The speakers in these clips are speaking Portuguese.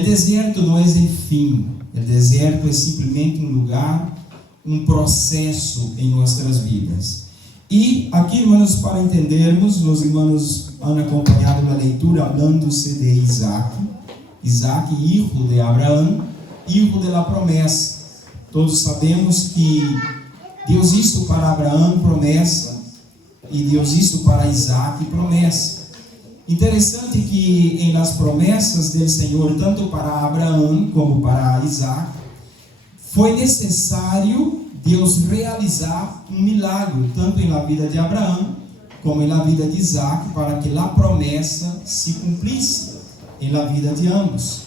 o deserto não é o fim. O deserto é simplesmente um lugar, um processo em nossas vidas. E aqui, irmãos, para entendermos, os irmãos han acompanhado a leitura falando-se de Isaac. Isaac, hijo de Abraão, hijo de la promessa. Todos sabemos que Deus hizo para Abraão promessa e Deus hizo para Isaac promessa. Interessante que em las promessas do Senhor, tanto para Abraão como para Isaac, foi necessário Deus realizar um milagre, tanto na vida de Abraão como na vida de Isaac, para que a promessa se cumprisse na vida de ambos.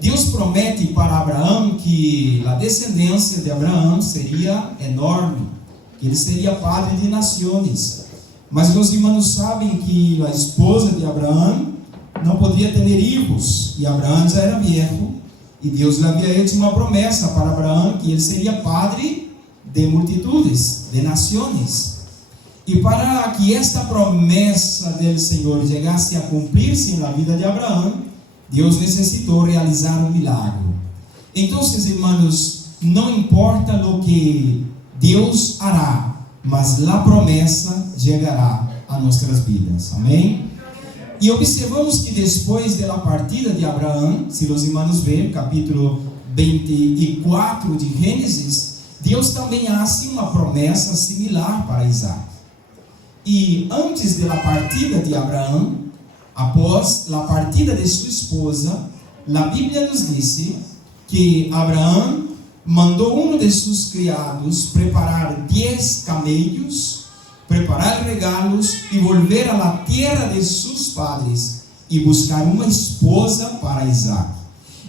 Deus promete para Abraão que a descendência de Abraão seria enorme, que ele seria padre de nações. Mas os irmãos sabem que a esposa de Abraão não poderia ter filhos, e Abraão já era viejo, e Deus lhe havia feito uma promessa para Abraão que ele seria padre de multitudes, de nações. E para que esta promessa do Senhor chegasse a cumprir-se na vida de Abraão, Deus necessitou realizar um milagre. Então, irmãos, não importa o que Deus hará, mas a promessa chegará a nossas vidas. Amém? E observamos que depois da partida de Abraão, se os irmãos verem, capítulo 24 de Gênesis, Deus também faz uma promessa similar para Isaac. E antes da partida de Abraão, após a partida de sua esposa, a Bíblia nos diz que Abraão mandou um de seus criados preparar 10 camelos, preparar regalos e volver à terra de seus padres e buscar uma esposa para Isaac.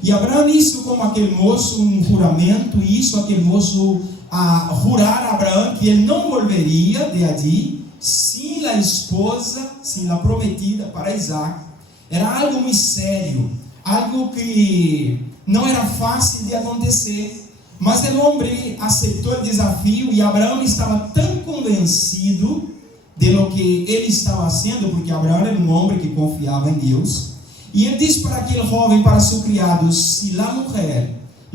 E Abraão hizo como aquele moço um juramento, e hizo aquele moço a jurar a Abraão que ele não volveria de ali sem a esposa, sem a prometida para Isaac. Era algo muito sério, algo que não era fácil de acontecer. Mas o homem aceitou o desafio, e Abraão estava tão convencido de lo que ele estava fazendo, porque Abraão era um homem que confiava em Deus. E ele disse para aquele jovem, para seu criado: se a mulher,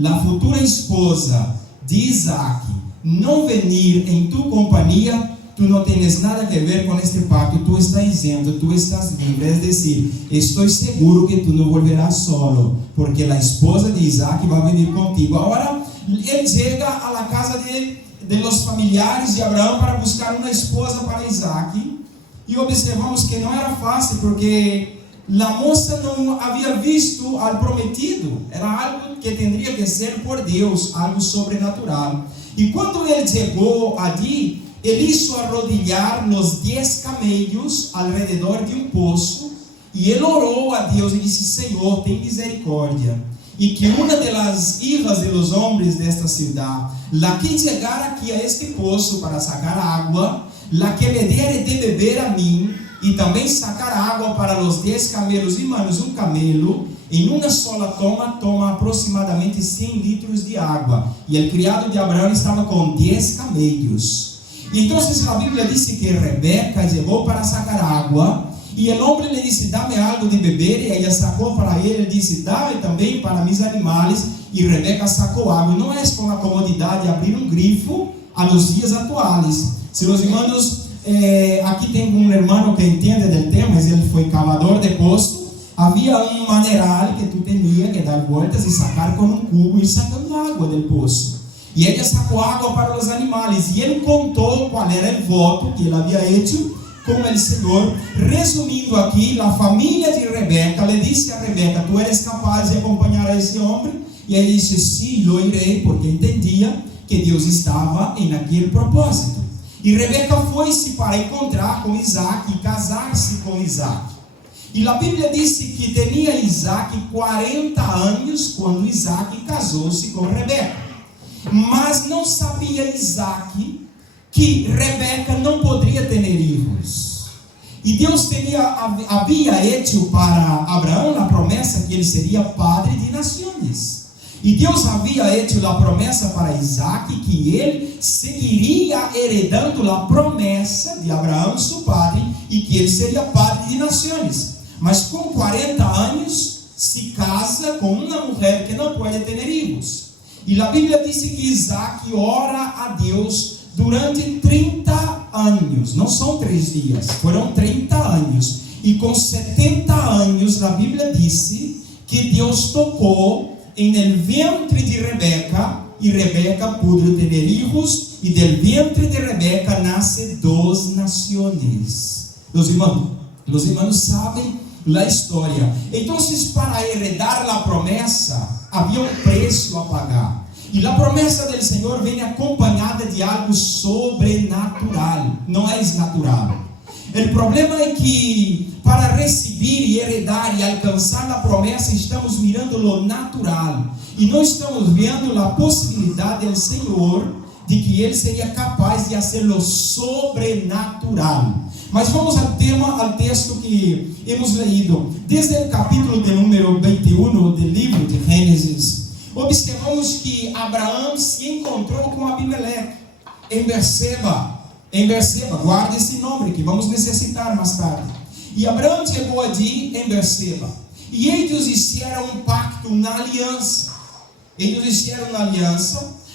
a futura esposa de Isaac, não venir em tu companhia, tu não tens nada a ver com este pacto, tu estás dizendo, tu estás livre. É decir, estou seguro que tu não volverás solo, porque a esposa de Isaac vai vir contigo. Agora, ele chega à casa de los familiares de Abraão para buscar uma esposa para Isaac, e observamos que não era fácil, porque a moça não havia visto ao prometido. Era algo que teria que ser por Deus, algo sobrenatural. E quando ele chegou ali, ele hizo arrodillar os 10 camelos ao redor de um poço, e ele orou a Deus e disse: Senhor, tem misericórdia, e que uma das hijas de los hombres desta cidade, la que chegar aqui a este poço para sacar água, la que me dere de beber a mim, e também sacar água para os 10 camelos. Irmãos, um camelo em uma sola toma aproximadamente 100 litros de água, e o criado de Abraão estava com 10 camelos. Então a Bíblia diz que Rebeca chegou para sacar água, e o homem lhe disse: dá-me algo de beber, e ela sacou para ele, disse: dá-me também para mis animais, e Rebeca sacou água. Não é com a comodidade de abrir um grifo a los dias atuais. Se os irmãos, aqui tem um irmão que entende do tema, mas ele foi cavador de poço. Havia um maneiral que tu tinha que dar voltas e sacar com um cubo, e sacando água do poço. E ele sacou água para os animais, e ele contou qual era o voto que ele havia feito com o Senhor. Resumindo aqui, a família de Rebeca lhe disse a Rebeca: tu eres capaz de acompanhar a esse homem? E ele disse: sim, eu irei, porque entendia que Deus estava em aquele propósito. E Rebeca foi-se para encontrar com Isaac e casar-se com Isaac. E a Bíblia disse que tinha Isaac 40 anos quando Isaac casou-se com Rebeca. Mas não sabia Isaac que Rebeca não poderia ter filhos. E Deus havia feito para Abraão a promessa que ele seria padre de nações. E Deus havia feito a promessa para Isaac que ele seguiria heredando a promessa de Abraão, seu padre, e que ele seria padre de nações. Mas com 40 anos, se casa com uma mulher que não pode ter hijos. E a Bíblia diz que Isaac ora a Deus durante 30 anos. Não são 3 dias, foram 30 anos. E com 70 anos, a Bíblia disse que Deus tocou em el vientre de Rebeca, e Rebeca pudo ter hijos, e del vientre de Rebeca nasce 2 nações. Os irmãos sabem a história. Então, para heredar a promessa, havia um preço a pagar. E a promessa do Senhor vem acompanhada de algo sobrenatural, não é natural. O problema é que para receber e heredar e alcançar a promessa, estamos mirando o natural e não estamos vendo a possibilidade do Senhor de que Ele seria capaz de fazer o sobrenatural. Mas vamos ao texto que hemos leído. Desde o capítulo de número 21 do livro de Gênesis, observamos que Abraão se encontrou com Abimeleque em Berseba. Guarde esse nome que vamos necessitar mais tarde. E Abraão chegou ali em Berseba. E eles fizeram um pacto, uma aliança.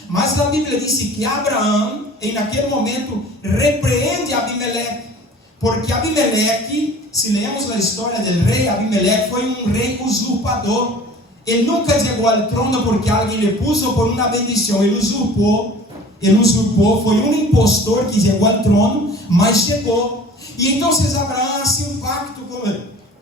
Mas a Bíblia diz que Abraão, naquele momento, repreende Abimeleque. Porque Abimeleque, se lemos a história do rei, Abimeleque foi um rei usurpador. Ele nunca chegou ao trono porque alguém lhe puso por uma bendição. Ele usurpou, foi um impostor que chegou ao trono, mas chegou. E então Abraão faz um pacto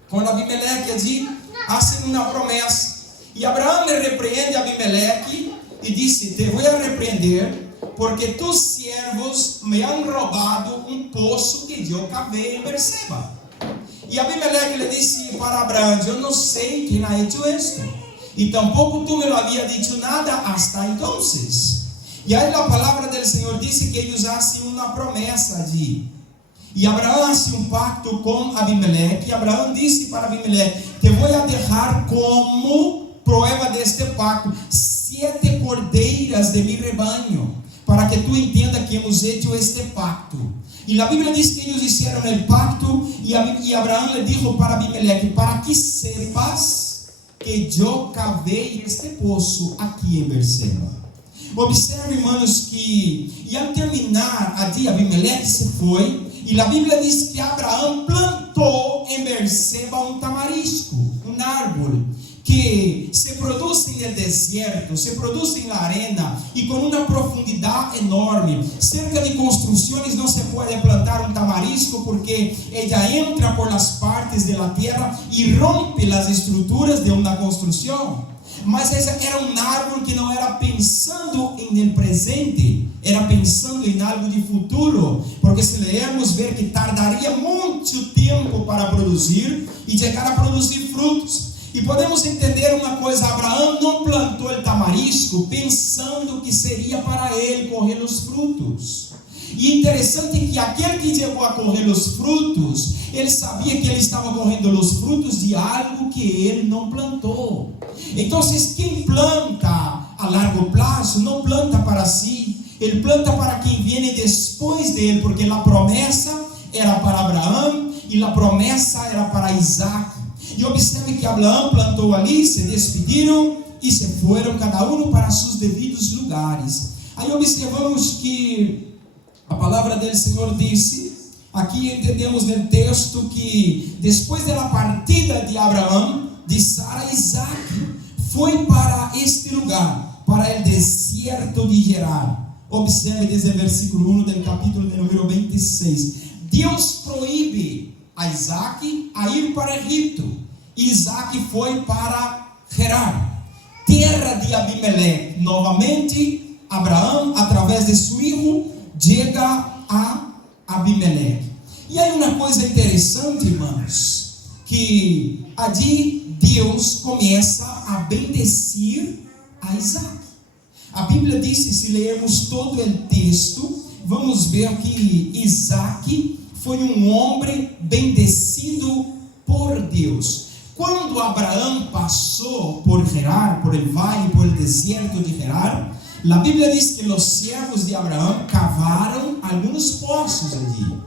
com Abimeleque, ali, faz uma promessa. E Abraão le repreende Abimeleque e disse: te vou repreender, porque tus siervos me han roubado um poço que eu cavei em Berseba. E Abimeleque lhe disse para Abraão: eu não sei quem ha hecho esto, e tampouco tu me lo havia dicho nada hasta entonces. E aí a palavra do Senhor disse que eles fazem uma promessa ali. E Abraão faz um pacto com Abimeleque. E Abraão disse para Abimeleque: te vou deixar como prova deste pacto 7 cordeiras de mi rebanho, para que tu entenda que hemos hecho este pacto. E a Bíblia diz que eles fizeram o pacto. E Abraão lhe disse para Abimeleque: para que sepas que eu cavei este poço aqui em Berseba. Observe, irmãos, que e ao terminar ali, Abimeleque se foi. E a Bíblia diz que Abraão plantou em Berseba um tamarisco, um árvore que se produz no deserto, se produz na arena e com uma profundidade enorme. Cerca de construções não se pode plantar um tamarisco porque ela entra por las partes da terra e rompe as estruturas de uma construção. Mas essa era um árvore que não era pensando em el presente, era pensando em algo de futuro, porque se lermos ver que tardaria muito tempo para produzir e chegar a produzir frutos. E podemos entender uma coisa: Abraão não plantou o tamarisco pensando que seria para ele correr os frutos. E interessante que aquele que chegou a correr os frutos, ele sabia que ele estava correndo os frutos de algo que ele não plantou. Então, quem planta a largo prazo, não planta para si, ele planta para quem vem depois dele, porque a promessa era para Abraão e a promessa era para Isaac. E observe que Abraão plantou ali, se despediram e se foram cada um para seus devidos lugares. Aí observamos que a palavra do Senhor disse, aqui entendemos no texto que depois da partida de Abraão, de Sara, Isaac foi para este lugar, para o deserto de Gerar. Observe desde o versículo 1 do capítulo de número 26. Deus proíbe a Isaac a ir para Egipto. Isaac foi para Gerar, terra de Abimeleque. Novamente, Abraão, através de seu filho, chega a Abimeleque. E aí uma coisa interessante, irmãos, que ali Deus começa a bendecir a Isaac. A Bíblia diz, se lermos todo o texto, vamos ver que Isaac foi um homem bendecido por Deus. Quando Abraão passou por Gerar, por el vale, por el deserto de Gerar, a Bíblia diz que os servos de Abraão cavaram alguns poços ali.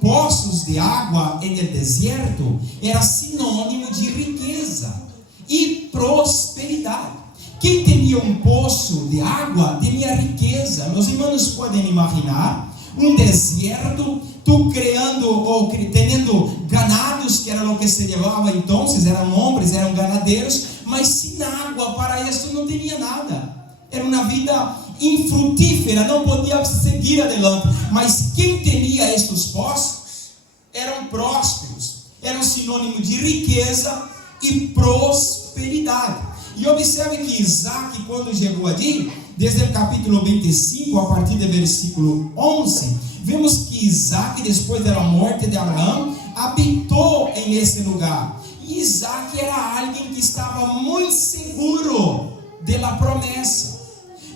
Poços de água em el deserto era sinônimo de riqueza. e prosperidade. Quem tinha um poço de água tinha riqueza. Meus irmãos podem imaginar um deserto, tu criando ou tendo ganados, que era o que se levava então, eram homens, eram ganadeiros, mas sem água para isso não tinha nada. Era uma vida infrutífera, não podia seguir adelante. Mas quem tinha estes poços eram prósperos, eram sinônimo de riqueza e prosperidade. E observe que Isaac, quando chegou ali, desde o capítulo 25, a partir do versículo 11, vemos que Isaac, depois da morte de Abraão, habitou em esse lugar. E Isaac era alguém que estava muito seguro da promessa.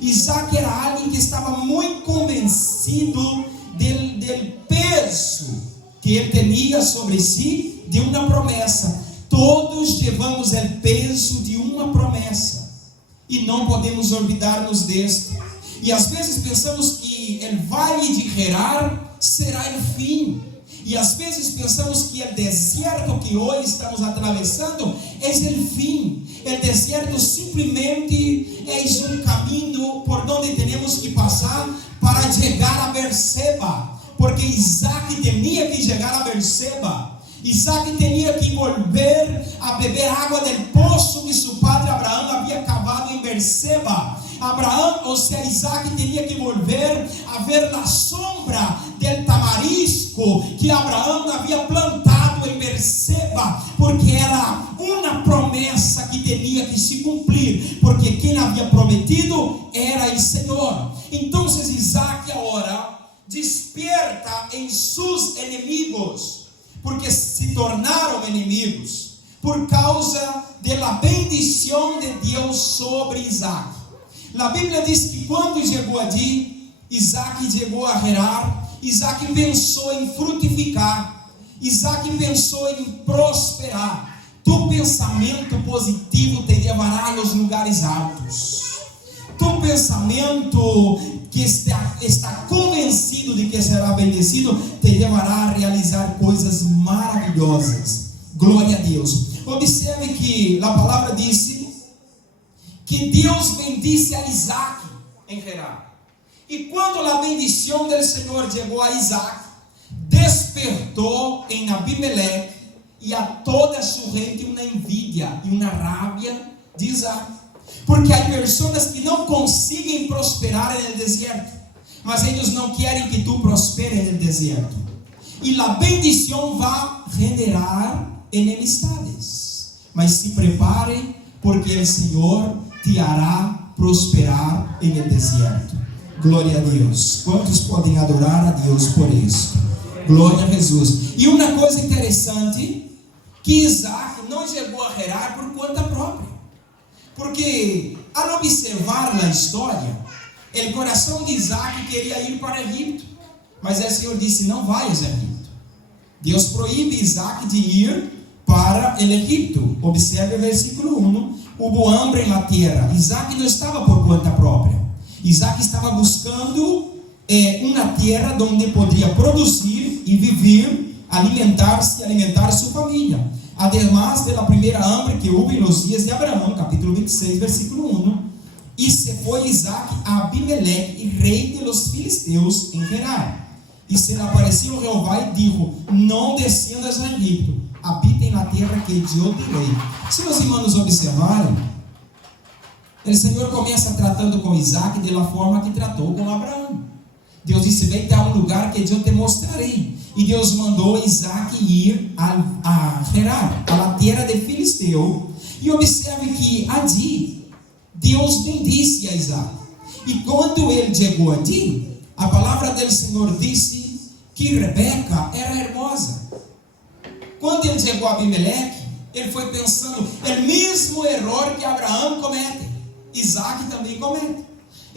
Isaac era alguém que estava muito convencido do peso que ele tinha sobre si de uma promessa. Todos levamos o peso de uma promessa e não podemos olvidar-nos deste. E às vezes pensamos que o vale de Gerar será o fim. E às vezes pensamos que o deserto que hoje estamos atravessando é o fim. O deserto simplesmente é um caminho por onde temos que passar para chegar a Berseba. Porque Isaac tinha que chegar a Berseba. Isaac tinha que volver a beber água do poço que seu padre Abraão havia cavado em Berseba. Isaac tinha que volver a ver a sombra do tamarisco que Abraão havia plantado em Berseba, porque era uma promessa que tinha que se cumprir, porque quem havia prometido era o Senhor. Então Isaac agora desperta em seus inimigos, porque se tornaram inimigos por causa da bendição de Deus sobre Isaac. A Bíblia diz que quando chegou ali, Isaac chegou a Gerar. Isaac pensou em frutificar, Isaac pensou em prosperar. Tu pensamento positivo te levará aos lugares altos. Tu pensamento que está convencido de que será bendecido te levará a realizar coisas maravilhosas. Glória a Deus. Observe que a palavra disse que Deus bendice a Isaac em Gerar. E quando a bendição do Senhor chegou a Isaac, despertou em Abimeleque e a toda a sua gente uma envidia e uma rábia de Isaac. Porque há pessoas que não conseguem prosperar no deserto, mas eles não querem que tu prospere no deserto. E a bendição vai generar enemistades. Mas se prepare, porque o Senhor te hará prosperar em el deserto. Glória a Deus. Quantos podem adorar a Deus por isso? Glória a Jesus. E uma coisa interessante, que Isaac não chegou a Gerar por conta própria. Porque ao observar a história, o coração de Isaac queria ir para Egipto, mas o Senhor disse: não vayas a Egipto. Deus proíbe Isaac de ir para o Egipto. Observe o versículo 1. Houve hambre na terra. Isaac não estava por conta própria. Isaac estava buscando uma terra onde poderia produzir e viver, alimentar-se e alimentar sua família. Además da primeira hambre que houve nos dias de Abraão, capítulo 26, versículo 1. E se foi Isaac a Abimeleque, rei de los filisteus, em Gerar. E se lhe apareceu Jeová e disse: não descendas a Egipto, habitem na terra que eu te dei. Se os irmãos observarem, o Senhor começa tratando com Isaac da forma que tratou com Abraão. Deus disse: vem a um lugar que eu te mostrarei. E Deus mandou Isaac ir a Gerar, a terra de Filisteu. E observe que ali Deus bendice a Isaac. E quando ele chegou ali, a palavra do Senhor disse que Rebeca era hermosa. Quando ele chegou a Abimeleque, ele foi pensando o mesmo erro que Abraão comete, Isaac também comete.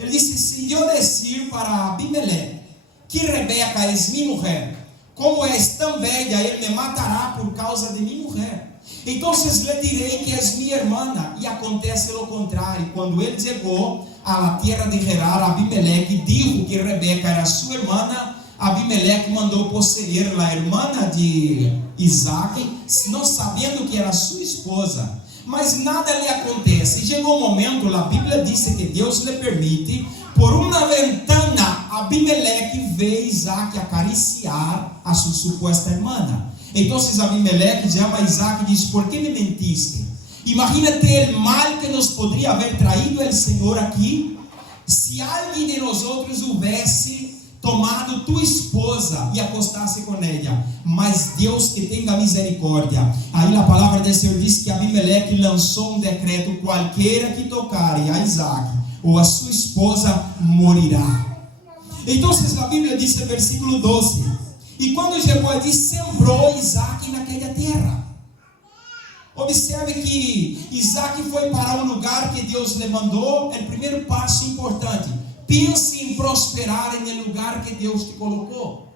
Ele disse: se eu descer para Abimeleque, que Rebeca é minha mulher, como és tão velha, ele me matará por causa de minha mulher. Então lhe direi que és minha irmã. E acontece o contrário. Quando ele chegou à terra de Gerar, Abimeleque disse que Rebeca era sua irmã. Abimeleque mandou possuir a irmã de Isaac, não sabendo que era sua esposa. mas nada lhe acontece. E chegou um momento, a Bíblia diz que Deus lhe permite, por uma ventana, Abimeleque vê Isaac acariciar a sua suposta irmã. Então Abimeleque chama a Isaac e diz: por que me mentiste? Imagínate o mal que nos poderia haver traído o Senhor aqui, se alguém de nós outros houvesse tomado tua esposa e acostasse com ela. Mas Deus que tenha misericórdia. Aí a palavra do Senhor diz que Abimeleque lançou um decreto: qualquer que tocare a Isaac ou a sua esposa morirá. Então a Bíblia diz no versículo 12: e quando chegou ali, sembrou Isaac naquela terra. Observe que Isaac foi para um lugar que Deus lhe mandou. O primeiro passo importante: pense em prosperar no lugar que Deus te colocou.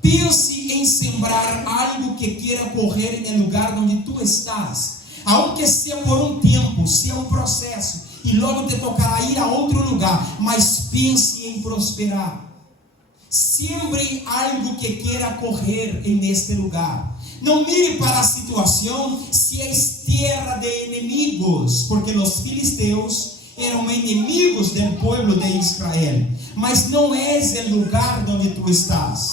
Pense em sembrar algo que queira correr no lugar onde tu estás, aunque seja por um tempo, seja um processo, e logo te tocará ir a outro lugar, mas pense em prosperar. Sembre algo que queira correr neste lugar. Não mire para a situação se é terra de inimigos, porque os filisteus eram inimigos do povo de Israel. Mas não é o lugar onde tu estás.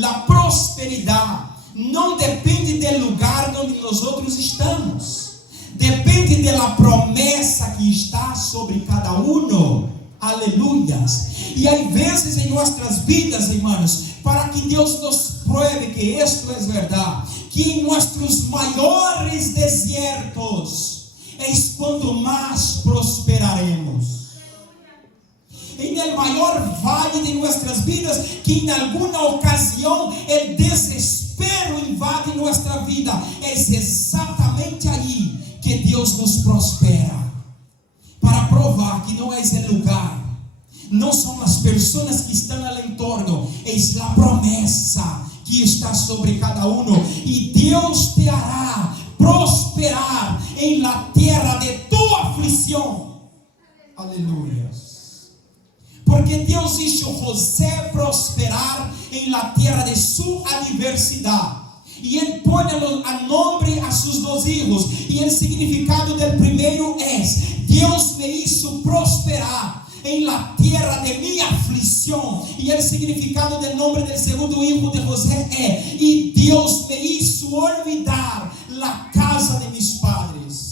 A prosperidade não depende do lugar onde nós outros estamos. Depende da promessa que está sobre cada um. Aleluias. E há vezes em nossas vidas, irmãos, para que Deus nos pruebe que isto é verdade, que em nossos maiores desertos é quando mais prosperaremos. Em el maior vale de nossas vidas, que em alguma ocasião o desespero invade nossa vida, é exatamente aí que Deus nos prospera, para provar que não é esse lugar, não são as pessoas que estão ao entorno, é a promessa que está sobre cada um, e Deus te hará prosperar em la terra de tua aflição. Aleluia. Porque Deus hizo José prosperar em la terra de sua adversidade. E ele põe a nome a seus 2 filhos. E o significado do primeiro é: Deus me hizo prosperar em la terra de minha aflição. E o significado do nome do segundo filho de José é: e Deus me hizo olvidar la casa de mis padres.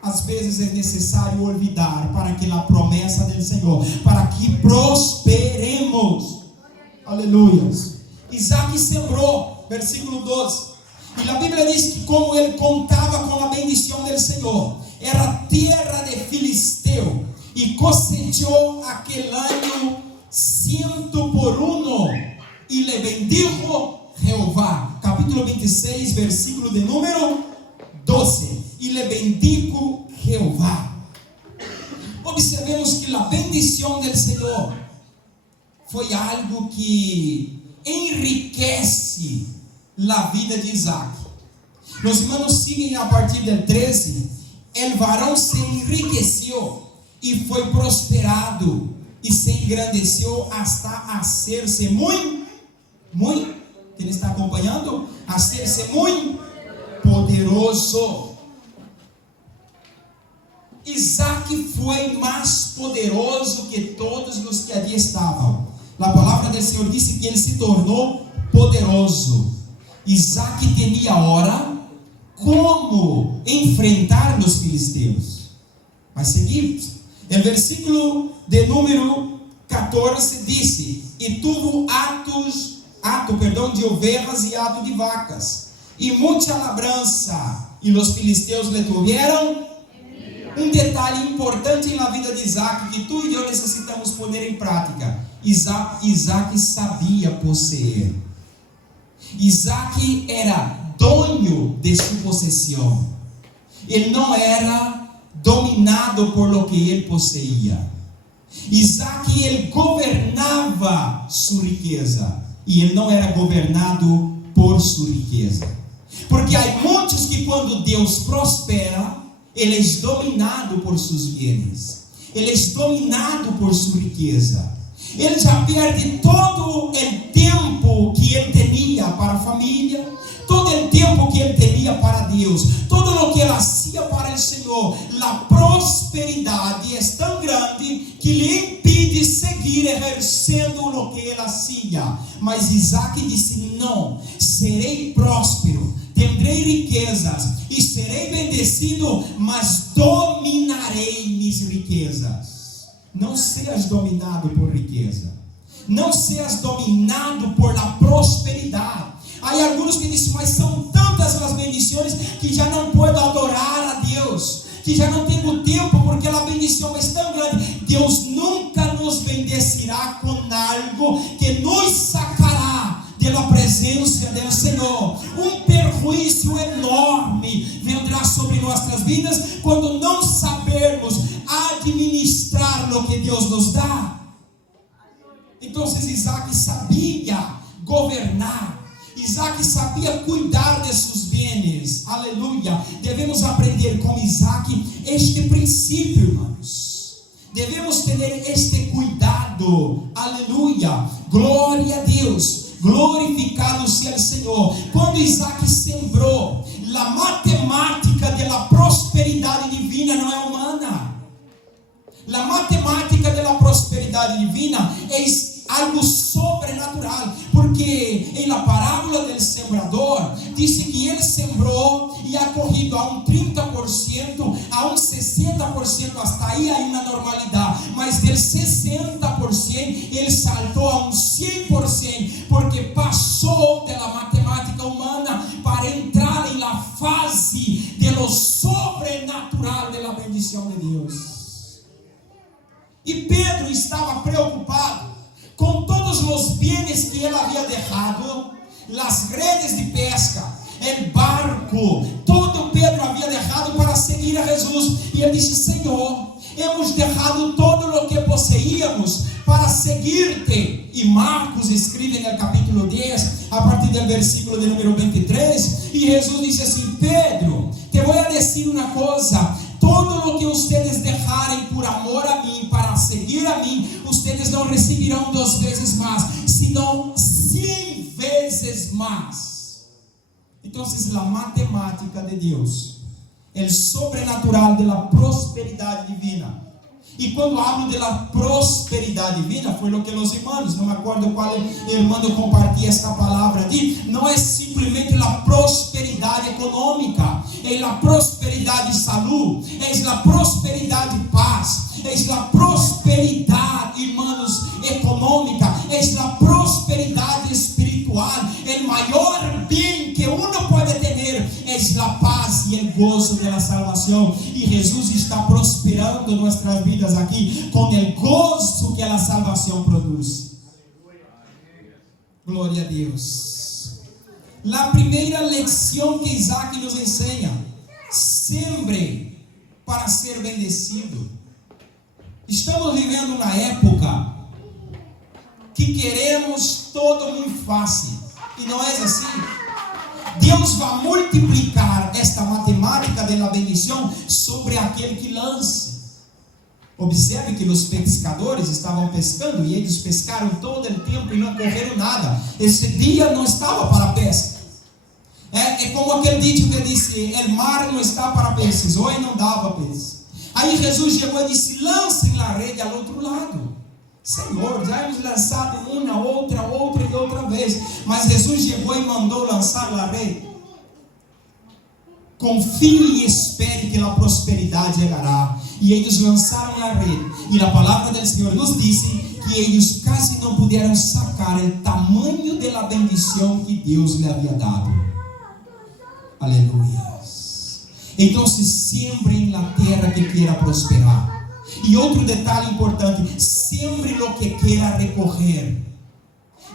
Às vezes é necessário olvidar para que a promessa do Senhor, para que prosperemos. Aleluia. Isaac sembrou, versículo 12. E a Bíblia diz que como ele contava com a bendição do Senhor, era terra de filisteu, e cosechou aquele ano 100 por 1, e le bendijo Jeová. Capítulo 26, versículo de número 12. E le bendigo Jeová. Observemos que a bendição do Senhor foi algo que enriquece a vida de Isaac. Os irmãos seguem a partir do 13. El varão se enriqueceu e foi prosperado e se engrandeceu hasta hacerse muito, quem está acompanhando? Hacerse muito poderoso. Isaac foi mais poderoso que todos os que ali estavam. A palavra do Senhor disse que ele se tornou poderoso. Isaac tinha agora como enfrentar os filisteus. Mas seguimos. O versículo de número 14 disse: e tuvo ato de ovelhas e ato de vacas, e muita labrança, e os filisteus lhe tiveram. Um detalhe importante na vida de Isaac, que tu e eu necessitamos pôr em prática: Isaac sabia possuir. Isaac era dono de sua possessão. Ele não era dominado por lo que ele possuía. Isaac, ele governava sua riqueza, e ele não era governado por sua riqueza. Porque há muitos que quando Deus prospera, ele é dominado por seus bens, ele é dominado por sua riqueza. Ele já perde todo o tempo que ele tinha para a família, todo o tempo que ele tinha para Deus, todo o que ele fazia para o Senhor, a prosperidade é tão grande que lhe impede seguir exercendo o que ele fazia. Mas Isaac disse: não, serei próspero, terei riquezas e serei bendecido, mas dominarei minhas riquezas. Não seas dominado por riqueza, não seas dominado por la prosperidade. Há alguns que dizem: mas são tantas as bendições que já não posso adorar a Deus, que já não tenho tempo porque a bendição é tão grande. Deus nunca nos bendecirá com algo que nos sacará da presença do Senhor. Um perjuízo enorme vendrá sobre nossas vidas quando não sabermos administrar o que Deus nos dá. Então Isaac sabia governar. Isaac sabia cuidar de seus bens. Aleluia. Devemos aprender com Isaac este princípio, irmãos. Devemos ter este cuidado. Aleluia. Glória a Deus. Glorificado seja o Senhor. Quando Isaac sembrou, a matemática da prosperidade divina não é humana. A matemática da prosperidade divina é algo sobrenatural, porque em la parábola del sembrador diz que ele sembrou e ha corrido a um 30%, a um 60%, hasta aí há uma normalidade, mas del 60% ele saltou a um 100%, porque passou da matemática humana para entrar em la fase de lo sobrenatural de la bendição de Deus. E Pedro estava preocupado com todos os bens que ele havia deixado, as redes de pesca, o barco, todo Pedro havia deixado para seguir a Jesus. E ele disse: Senhor, hemos deixado todo o que possuíamos para seguir-te. E Marcos escreve no capítulo 10, a partir do versículo de número 23, e Jesus disse assim: Pedro, te vou dizer uma coisa: todo o que ustedes dejarem por amor a mim, para seguir a mim, ustedes não receberão 2 vezes mais, senão 100 vezes mais. Então, a matemática de Deus, o sobrenatural da prosperidade divina. E quando hablo da prosperidade divina, foi o que os irmãos, não me acordo qual irmão compartilha esta palavra aqui, não é simplesmente a prosperidade econômica, é a prosperidade de saúde, é a prosperidade de paz, é a prosperidade, irmãos, econômica, é a prosperidade espiritual. O maior bem que uno pode ter é a paz e o gozo da salvação. E Jesus está prosperando nossas vidas aqui com o gozo que a salvação produz. Glória a Deus. A primeira lição que Isaac nos ensina: sembre para ser bendecido. Estamos vivendo uma época que queremos todo muito fácil, e não é assim. Deus vai multiplicar esta matemática da bendição sobre aquele que lance. Observe que os pescadores estavam pescando e eles pescaram todo o tempo e não correram nada. Esse dia não estava para pesca. É como aquele dito que disse: o mar não está para peces, hoje não dava peces. Aí Jesus chegou e disse: lancem a rede ao outro lado. Senhor, já hemos lançado uma, outra e outra vez, mas Jesus chegou e mandou lançar a rede. Confie e espere que a prosperidade chegará. E eles lançaram a rede, e a palavra do Senhor nos disse que eles quase não puderam sacar o tamanho da bendição que Deus lhe havia dado. Aleluia. Então se sembre na terra que queira prosperar. E outro detalhe importante: sembre o que queira recorrer.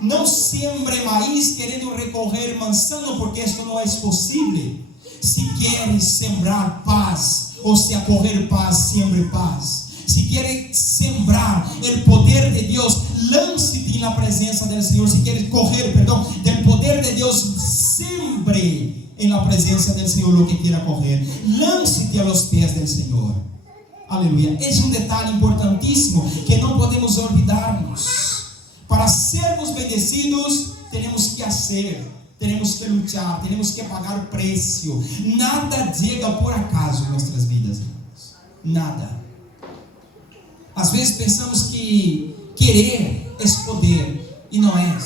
Não sembre maíz querendo recorrer manzano, porque isso não é possível. Se queres sembrar paz, ou se acorrer paz, sembre paz. Se queres sembrar o poder de Deus, lance-te na presença do Senhor. Se queres correr, do poder de Deus, sembre na presença do Senhor o que queira correr. Lance-te aos pés do Senhor. Aleluia. Esse é um detalhe importantíssimo que não podemos olvidarmos. Para sermos bendecidos, temos que fazer, temos que lutar, temos que pagar o preço. Nada chega por acaso em nossas vidas, irmãos. Nada. Às vezes pensamos que querer é poder, e não é.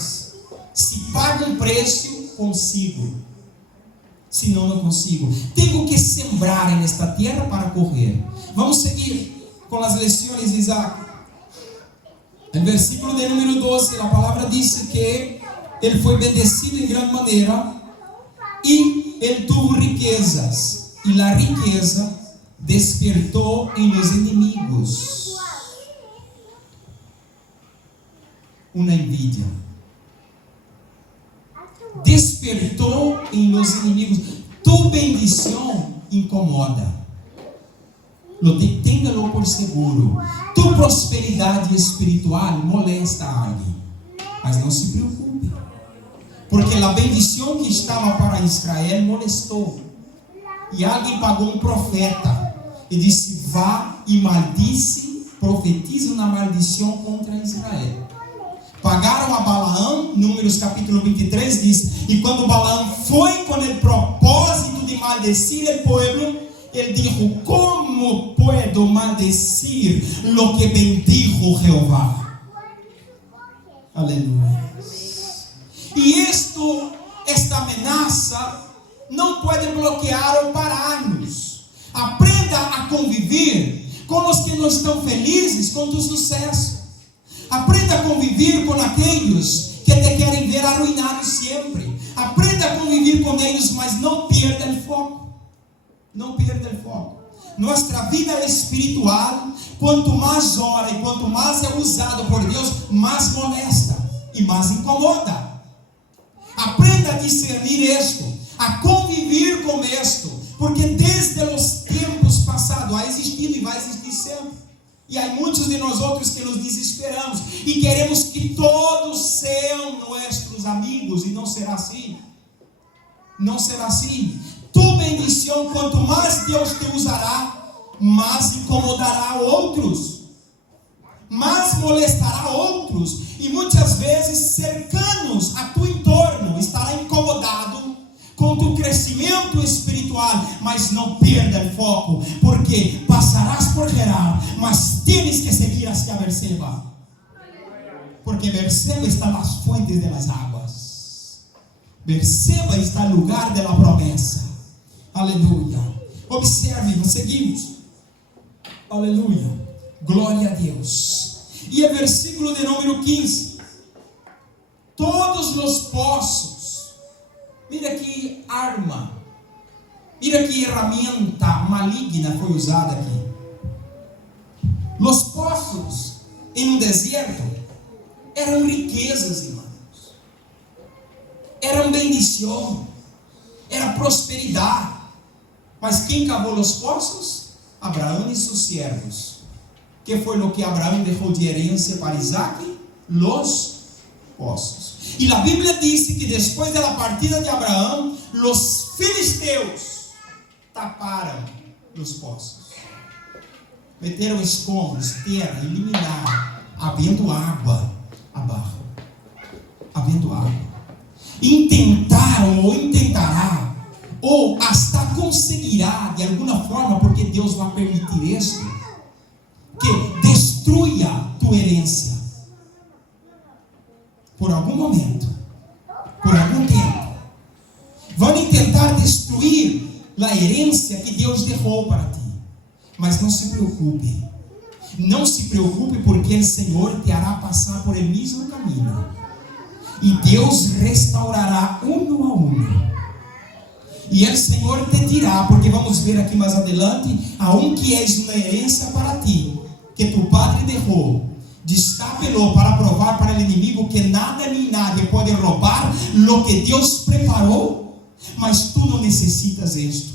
Se paga um preço, consigo. Se não, não consigo. Tenho que sembrar nesta terra para correr. Vamos seguir com as lições de Isaac. No versículo de número 12, a palavra diz que ele foi bendecido em grande maneira e ele teve riquezas, e a riqueza despertou em los inimigos uma envidia. Despertou em los inimigos. Tu bendição incomoda. Tenha-lo por seguro. Tu prosperidade espiritual molesta a alguém. Mas não se preocupe, porque a bendição que estava para Israel molestou. E alguém pagou um profeta e disse: vá e maldice, profetiza uma maldição contra Israel. Pagaram a Balaão. Números capítulo 23 diz: e quando Balaão foi com o propósito de maldecir o povo, ele disse: como puedo maldecir lo que bendijo Jehová? Aleluia. E esta ameaça não pode bloquear ou parar-nos. Aprenda a conviver com os que não estão felizes com o sucesso. Aprenda a conviver com aqueles que te querem ver arruinado sempre. Aprenda a conviver com eles, mas não perda o foco. Não perda o foco. Nossa vida espiritual, quanto mais ora e quanto mais é usado por Deus, mais molesta e mais incomoda. Aprenda a discernir isto, a conviver com isto, porque desde os tempos passados ha existido e vai existir sempre. E há muitos de nós outros que nos desesperamos e queremos que todos sejam nossos amigos, e não será assim. Não será assim. Tu bendição, quanto mais Deus te usará, mais incomodará outros, mais molestará outros, e muitas vezes cercanos a tu entorno estará incomodado com tu crescimento espiritual. Mas não perda o foco, porque passarás por Gerar, mas tens que seguir hacia Berseba, porque Berseba está nas fontes das águas. Berseba está no lugar da promessa. Aleluia. Observe, seguimos. Aleluia. Glória a Deus. E o versículo de número 15. Todos os poços. Mira que arma. Mira que ferramenta maligna foi usada aqui. Os poços em um deserto eram riquezas, irmãos. Eram bendição. Era prosperidade. Mas quem cavou os poços? Abraão e seus servos. Que foi o que Abraão deixou de herança para Isaac? Los poços. E a Bíblia diz que depois da partida de Abraão, os filisteus taparam os poços. Meteram escombros, terra, eliminaram, havendo água abaixo. Havendo água. Intentaram ou intentará, ou hasta conseguirá de alguma forma, porque Deus vai permitir isso, que destrua tua herência por algum momento, por algum tempo. Vão tentar destruir a herência que Deus deixou para ti. Mas não se preocupe. Não se preocupe, porque o Senhor te hará passar por el mesmo caminho. E Deus restaurará uno a uno. E o Senhor te dirá, porque vamos ver aqui mais adelante, aunque és uma herência para ti, que tu padre deixou, destápelo para provar para o inimigo que nada nem nadie pode roubar lo que Deus preparou. Mas tu não necessitas isto.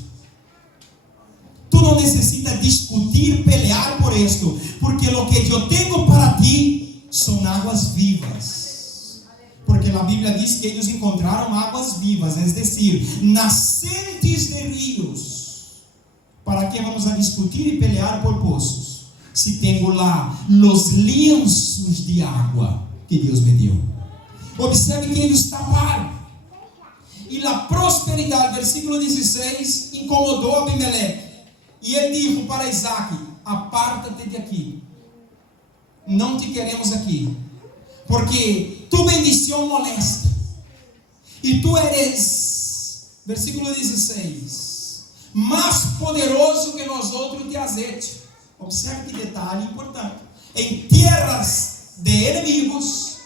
Tu não necessitas discutir, pelear por isto, porque lo que eu tenho para ti são águas vivas. Porque a Bíblia diz que eles encontraram águas vivas, é decir, nascentes de rios. Para que vamos a discutir e pelear por poços, se tenho lá os lenços de água que Deus me deu? Observe que eles taparam. e a prosperidade, versículo 16, incomodou a Abimeleque. E ele disse para Isaac: aparta-te de aqui, não te queremos aqui, porque tu bendição molesta, e tu eres, versículo 16, mais poderoso que nós outros de azeite. Observe que detalhe importante: em terras de inimigos,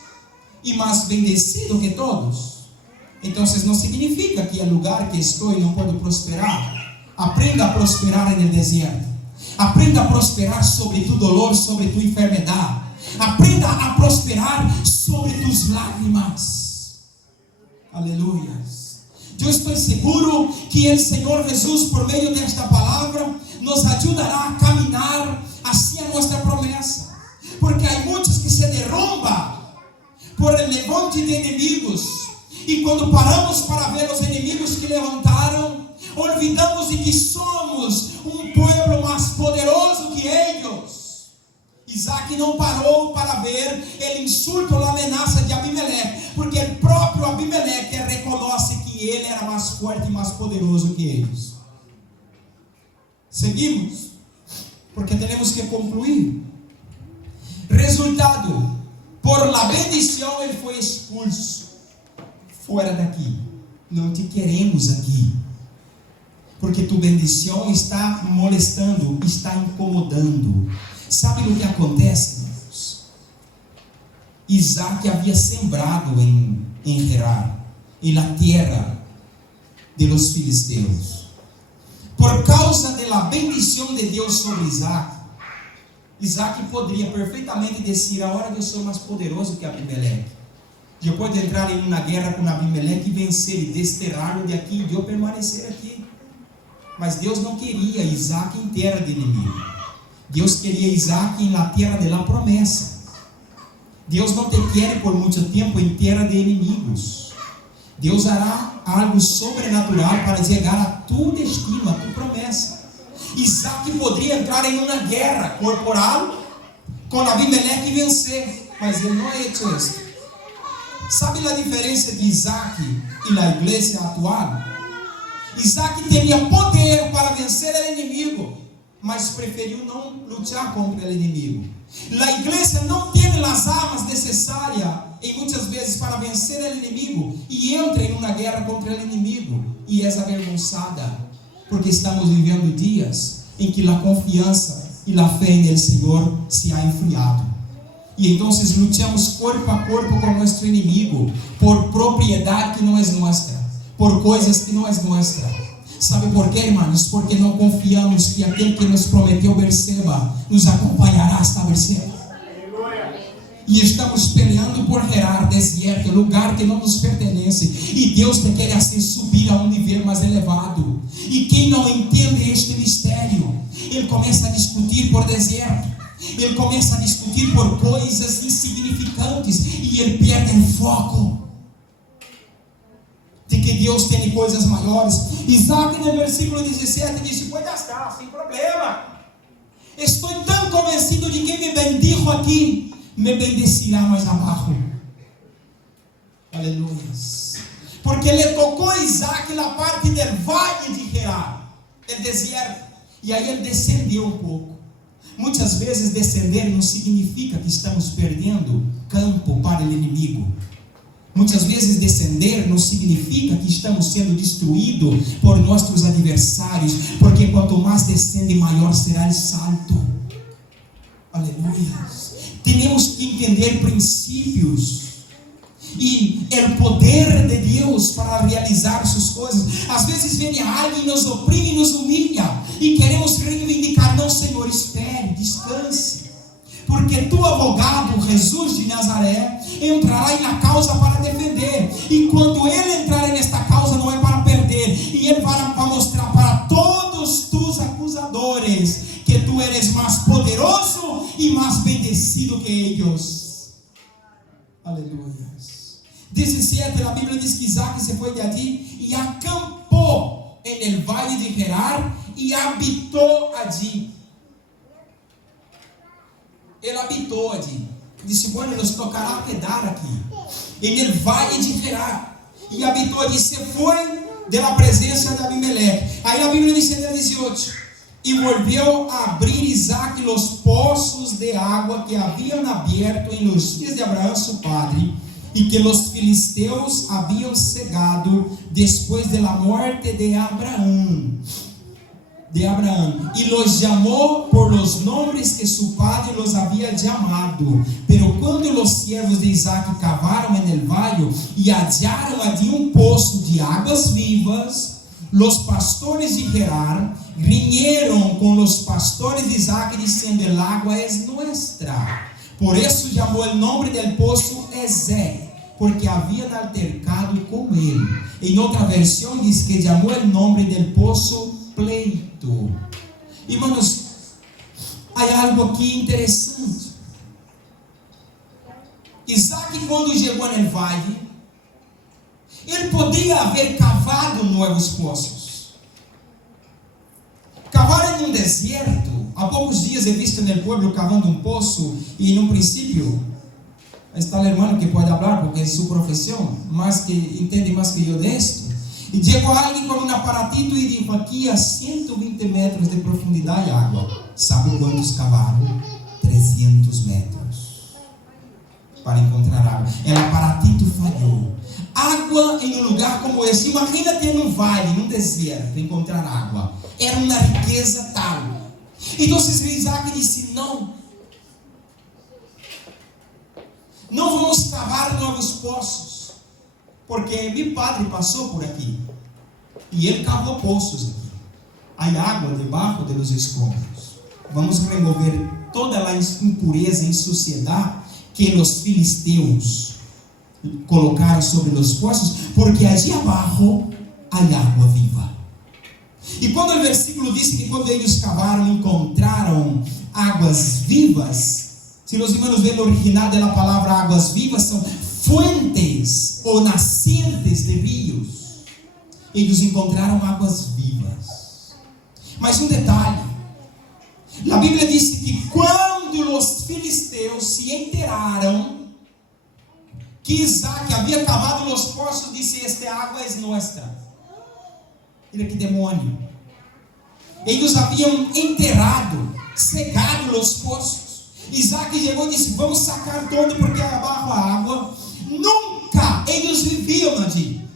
e mais bendecido que todos. Então não significa que o lugar que estou não pode prosperar. Aprenda a prosperar no deserto. Aprenda a prosperar sobre tu dolor, sobre tu enfermidade. Aprenda a prosperar sobre tus lágrimas. Aleluia. Eu estou seguro que o Senhor Jesus, por meio desta palavra, nos ajudará a caminhar hacia nossa promessa. Porque há muitos que se derrumbam por el levante de inimigos. E quando paramos para ver os inimigos que levantaram, olvidamos de que somos um povo mais poderoso que eles. Isaac não parou para ver o insulto ou a ameaça de Abimeleque, porque o próprio Abimeleque reconhece que ele era mais forte e mais poderoso que eles. Seguimos, porque temos que concluir. Resultado: por la bendição ele foi expulso. Fora daqui, não te queremos aqui, porque tu bendição está molestando, está incomodando. Sabe o que acontece, irmãos? Isaac havia sembrado em Gerar, em la terra de los filisteus. Por causa da bendição de Deus sobre Isaac, Isaac poderia perfeitamente dizer: agora eu sou mais poderoso que Abimeleque. Eu posso entrar em uma guerra com Abimeleque e vencer e desterrá-lo de aqui, e eu permanecer aqui. Mas Deus não queria Isaac em terra de inimigo. Deus queria Isaac em la terra de la promessa. Deus não te quer por muito tempo em terra de inimigos. Deus hará algo sobrenatural para chegar a tu destino, a tu promessa. Isaac poderia entrar em uma guerra corporal com Abimeleque e vencer, mas ele não é hecho isso. Sabe a diferença de Isaac e a igreja atual? Isaac teria poder para vencer o inimigo, mas preferiu não lutar contra o inimigo. A igreja não tem as armas necessárias, e muitas vezes, para vencer o inimigo, e entra em uma guerra contra o inimigo, e é avergonçada, porque estamos vivendo dias em que a confiança e a fé no Senhor se ha enfriado. E então lutamos corpo a corpo com nosso inimigo, por propriedade que não é nossa, por coisas que não é nossa. Sabe por quê, irmãos? Porque não confiamos que aquele que nos prometeu Berseba nos acompanhará hasta Berseba. E estamos peleando por Gerar, deserto, lugar que não nos pertence. E Deus te quer assim subir a um nível mais elevado. E quem não entende este mistério, ele começa a discutir por deserto. Ele começa a discutir por coisas insignificantes e ele perde o foco de que Deus tem coisas maiores. Isaac, no versículo 17, disse: pode estar, sem problema. Estou tão convencido de que me bendijo aqui, me bendecirá mais abaixo. Aleluia. Porque lhe tocou a Isaac na parte do vale de Gerar, o deserto, e aí ele descendeu um pouco. Muitas vezes descender não significa que estamos perdendo campo para o inimigo. Muitas vezes descender não significa que estamos sendo destruídos por nossos adversários, porque quanto mais descende, maior será o salto. Aleluia. Temos que entender princípios e o poder de Deus para realizar suas coisas. Às vezes vem alguém e nos oprime e nos humilha, e queremos reivindicar: não, Senhor, espere, descanse, porque tu advogado, Jesus de Nazaré, entrará na causa para defender, e quando ele entrar nesta causa, não é para perder, e ele vai mostrar para todos tus acusadores que tu eres mais poderoso e mais bendecido que eles. Aleluia. 17, a Bíblia diz que Isaac se foi de allí e acampou en el valle de Gerar e habitou allí. Ele habitou allí. Disse: bueno, nos tocará quedar aqui, en el valle de Gerar. e habitou allí, se foi de la presença de Abimeleque. Aí a Bíblia diz en el 18: e volvió a abrir Isaac los pozos de agua que habían abierto en los días de Abraham su padre, y que los filisteos habían cegado después de la muerte de Abraham. Y los llamó por los nombres que su padre los había llamado. Pero cuando los siervos de Isaac cavaron en el valle y hallaron allí un pozo de aguas vivas, los pastores de Gerar riñeron con los pastores de Isaac diciendo: el agua es nuestra. Por eso llamó el nombre del pozo Ezek, porque habían altercado con él. En otra versión dice que llamó el nombre del pozo Pleito. Irmãos, há algo aqui interessante. Isaac, quando chegou no vale, ele podia haver cavado novos poços. Cavar em um deserto. Há poucos dias he visto no pueblo cavando um poço, e em um princípio está o irmão que pode falar porque é sua profissão, mas que entende mais que eu disto. E chegou alguém com um aparatito e disse: aqui a 120 metros de profundidade água. Sabe quantos cavaram? 300 metros para encontrar água. O aparatito falhou. Água em um lugar como esse, imagina ter num vale, num deserto, encontrar água. Era uma riqueza tal. Então Isaac disse: não vamos cavar novos poços, porque meu padre passou por aqui e ele cavou poços aqui. Há água debaixo dos escombros. Vamos remover toda a impureza e suciedade que os filisteus colocaram sobre os poços, porque allí abaixo há água viva. E quando o versículo diz que quando eles cavaram encontraram águas vivas, se os irmãos veem o original da palavra águas vivas, são fuentes ou nascentes de rios. Eles encontraram águas vivas. Mas um detalhe: a Bíblia diz que quando os filisteus se enteraram que Isaac havia cavado os poços, disse: esta água é nossa. Olha que demônio! Eles haviam enterrado, cegado os poços. Isaac chegou e disse: vamos sacar todo, porque abaixo a água. Nunca eles viviam ali.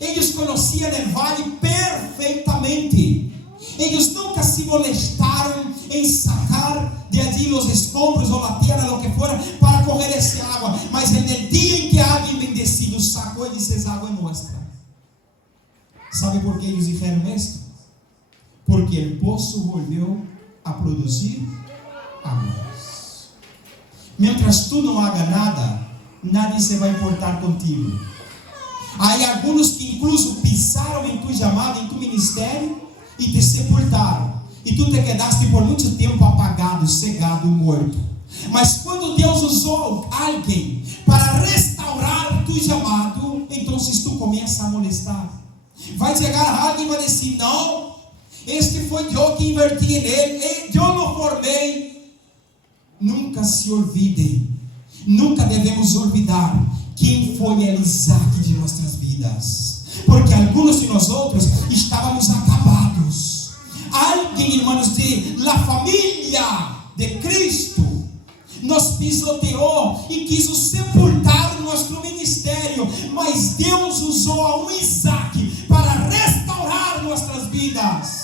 Eles conheciam o vale perfeitamente. Eles nunca se molestaram em sacar de ali os escombros ou a terra, o que fora, para correr essa água. Mas no dia em que alguém bendecido sacou e disse: essa água é nossa. Sabe por que eles disseram isto? Porque o poço volveu a produzir águas. Mientras tu não haga nada, nadie se vai importar contigo. Há alguns que incluso pisaram em tu chamado, em tu ministério, e te sepultaram. E tu te quedaste por muito tempo apagado, cegado, morto. Mas quando Deus usou alguém para restaurar tu chamado, então tu começa a molestar. Vai chegar alguém e vai dizer: não, este foi eu que inverti nele, eu não formei. Nunca se olvidem, nunca devemos olvidar quem foi el Isaac de nossas vidas, porque alguns de nós outros estávamos acabados. Alguém, irmãos, de la família de Cristo nos pisoteou e quis sepultar nosso ministério, mas Deus usou a um Isaac para restaurar nossas vidas.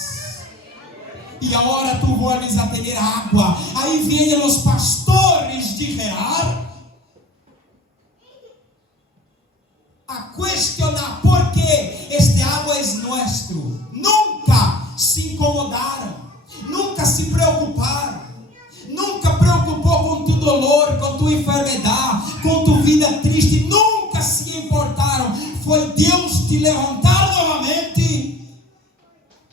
E agora tu volves a ter água. Aí vêm os pastores de Gerar a questionar por que este água é nosso. Nunca se incomodaram, nunca se preocuparam, nunca preocupou com tu dolor, com tua enfermidade, com tua vida triste. Nunca se importaram. Foi Deus te levantar novamente.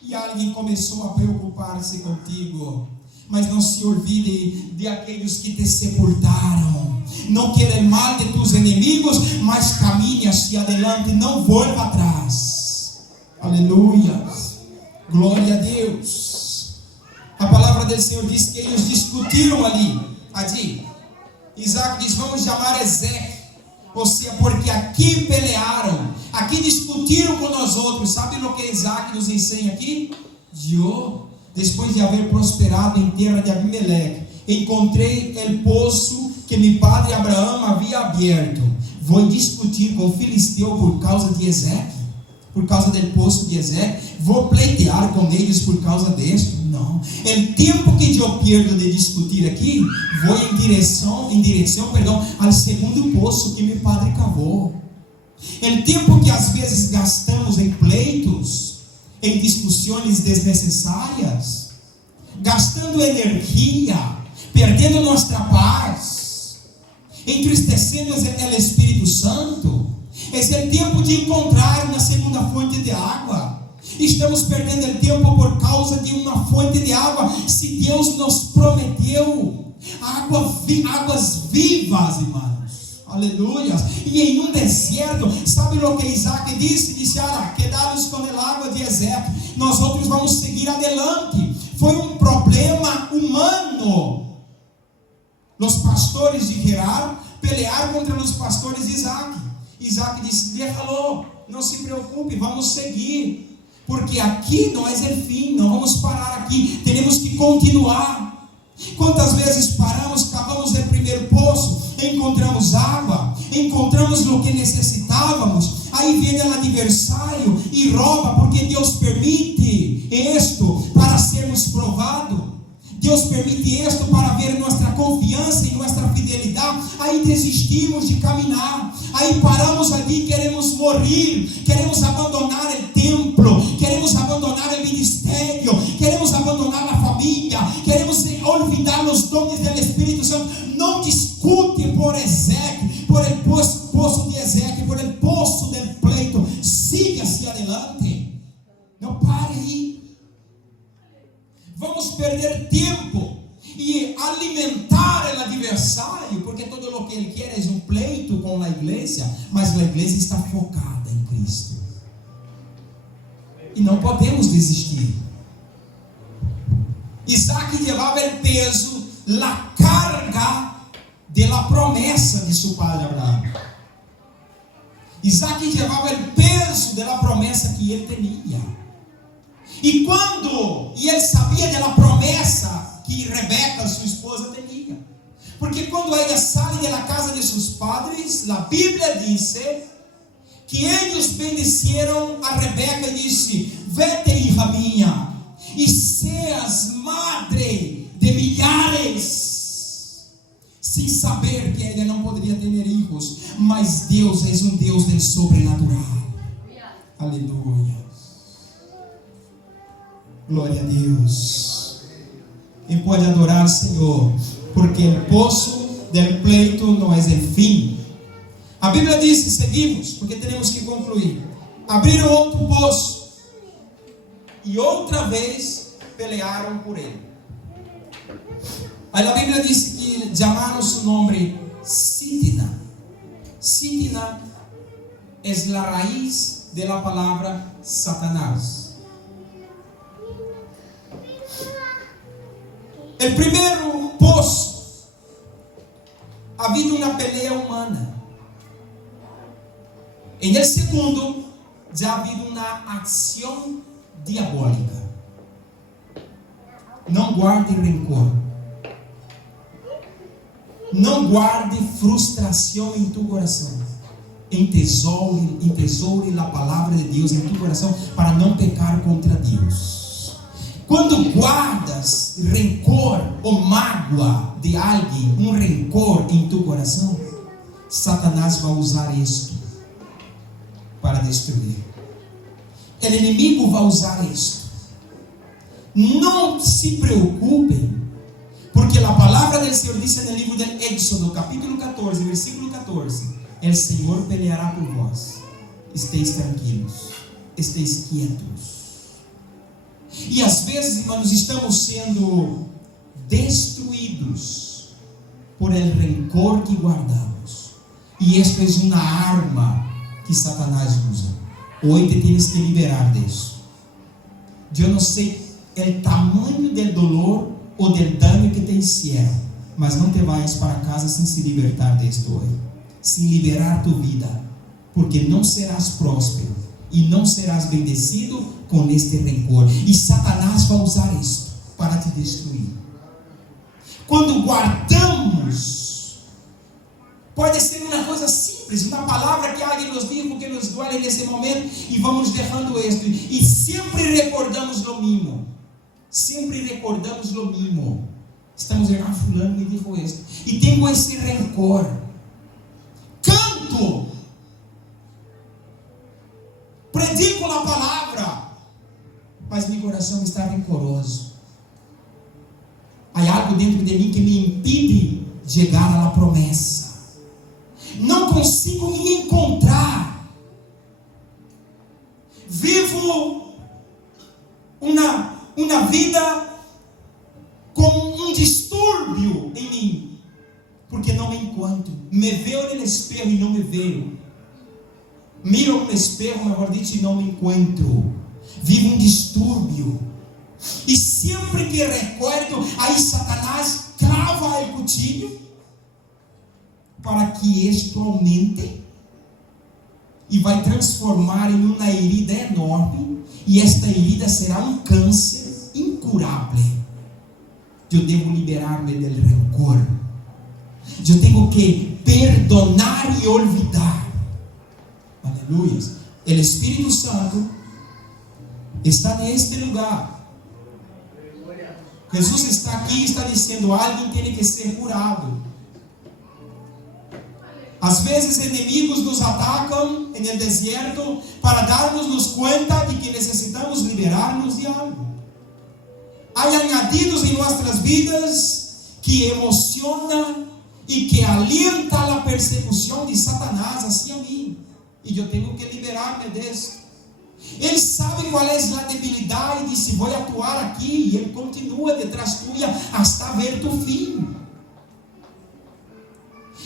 E alguém começou a preocupar-se contigo. Mas não se olvide de aqueles que te sepultaram. Não querem mal de tus inimigos, mas caminhe hacia adelante, não volva atrás. Aleluia, glória a Deus. A palavra do Senhor diz que eles discutiram ali. Isaac diz: vamos chamar Ezek. Ou seja, porque aqui pelearam, aqui discutiram com nós outros. Sabe o que Isaac nos ensina aqui? Eu, depois de haver prosperado em terra de Abimeleque, encontrei o poço que meu padre Abraão havia aberto. Vou discutir com o filisteu por causa de Ezeque, por causa do poço de Ezeque. Vou pleitear com eles por causa disso. Não. O tempo que eu perdo de discutir aqui, vou em direção, ao segundo poço que meu padre cavou. O tempo que às vezes gastamos em pleitos, em discussões desnecessárias, gastando energia, perdendo nossa paz, entristecendo o Espírito Santo. Esse é o tempo de encontrar uma segunda fonte de água. Estamos perdendo tempo por causa de uma fonte de água. Se Deus nos prometeu águas vivas, irmãos, aleluia. E em um deserto, sabe o que Isaac disse? Disse: quedados com a água de Ezeque, nós outros vamos seguir adelante. Foi um problema humano. Os pastores de Gerar pelearam contra os pastores de Isaac. Isaac disse: déjalo, não se preocupe, vamos seguir. Porque aqui não é o fim, não vamos parar aqui, temos que continuar. Quantas vezes paramos, cavamos o primeiro poço, encontramos água, encontramos o que necessitávamos, aí vem o adversário e rouba, porque Deus permite isto para sermos provados. Deus permite isto para ver nossa confiança e nossa fidelidade. Aí desistimos de caminhar, aí paramos ali, queremos morrer, queremos abandonar o templo, queremos abandonar o ministério, queremos abandonar a família, queremos olvidar os dons do Espírito Santo. Não discute por Ezeque, por el poço de Ezeque, por el poço del pleito. Siga hacia adelante, não pare aí. Vamos perder tempo e alimentar o adversário, porque todo o que ele quer é um pleito com a igreja, mas a igreja está focada em Cristo. E não podemos desistir. Isaac levava o peso, a carga da promessa de seu padre Abraão. Isaac levava o peso da promessa que ele tinha. E ele sabia da promessa que Rebeca, sua esposa, tinha. Porque quando ela sai da casa de seus padres, a Bíblia diz que eles bendeceram a Rebeca e disse: vete, hija minha, e seas madre de milhares, sem saber que ela não poderia ter filhos, mas Deus é um Deus do sobrenatural. Aleluia. Glória a Deus. Quem pode adorar o Senhor? Porque o poço del pleito não é o fim. A Bíblia diz, seguimos, porque temos que concluir. Abriram outro poço e outra vez pelearam por ele. Aí a Bíblia diz que chamaram seu nome Sitna. Sitna é a raiz da palavra Satanás. O primeiro poço, havia uma peleia humana. Em el segundo, já havia uma ação diabólica. Não guarde rancor. Não guarde frustração em tu coração. Entesoure a palavra de Deus em tu coração para não pecar contra Deus. Quando guardas rancor ou mágoa de alguém, um rancor em tu coração, Satanás vai usar isto para destruir. O inimigo vai usar isto. Não se preocupem, porque a palavra do Senhor diz no livro de Éxodo, capítulo 14, versículo 14: o Senhor peleará por vós. Esteis tranquilos, esteis quietos. E às vezes, irmãos, estamos sendo destruídos por el rancor que guardamos. E esta é uma arma que Satanás usa. Hoje te tienes que liberar disso. Eu não sei o tamanho do dolor ou do dano que te hicieron, mas não te vayas para casa sem se libertar disto hoje. sem liberar tua vida, porque não serás próspero e não serás bendecido com este rancor. E Satanás vai usar isto para te destruir. Quando guardamos, pode ser uma coisa simples, uma palavra que alguém nos diga que nos duele nesse momento, e vamos deixando isto, e sempre recordamos lo mesmo. Sempre recordamos lo mesmo. Estamos dizendo, fulano me dijo isso, e tenho esse rancor. Canto, predico a palavra, mas meu coração está rancoroso. Há algo dentro de mim que me impede de chegar à promessa. Não consigo me encontrar. Vivo uma vida com um distúrbio em mim, porque não me encontro. Me vejo no espelho e não me vejo. Miro no espelho, melhor dito, e não me encontro. Vivo um distúrbio. E sempre que recordo, aí Satanás crava o cuchillo para que isto aumente e vai transformar em uma herida enorme, e esta herida será um câncer incurável. Eu devo liberar-me do rancor. Eu tenho que perdonar e olvidar. Aleluia. O Espírito Santo está neste lugar. Jesus está aqui e está dizendo: alguém tem que ser curado. Às vezes inimigos nos atacam no deserto para darmos conta de que necessitamos liberar-nos de algo. Há añadidos em nossas vidas que emociona e que alienta a persecução de Satanás hacia mim. E eu tenho que liberar-me disso. Ele sabe qual é a debilidade e se vou atuar aqui, e ele continua detrás tuya hasta ver tu fim.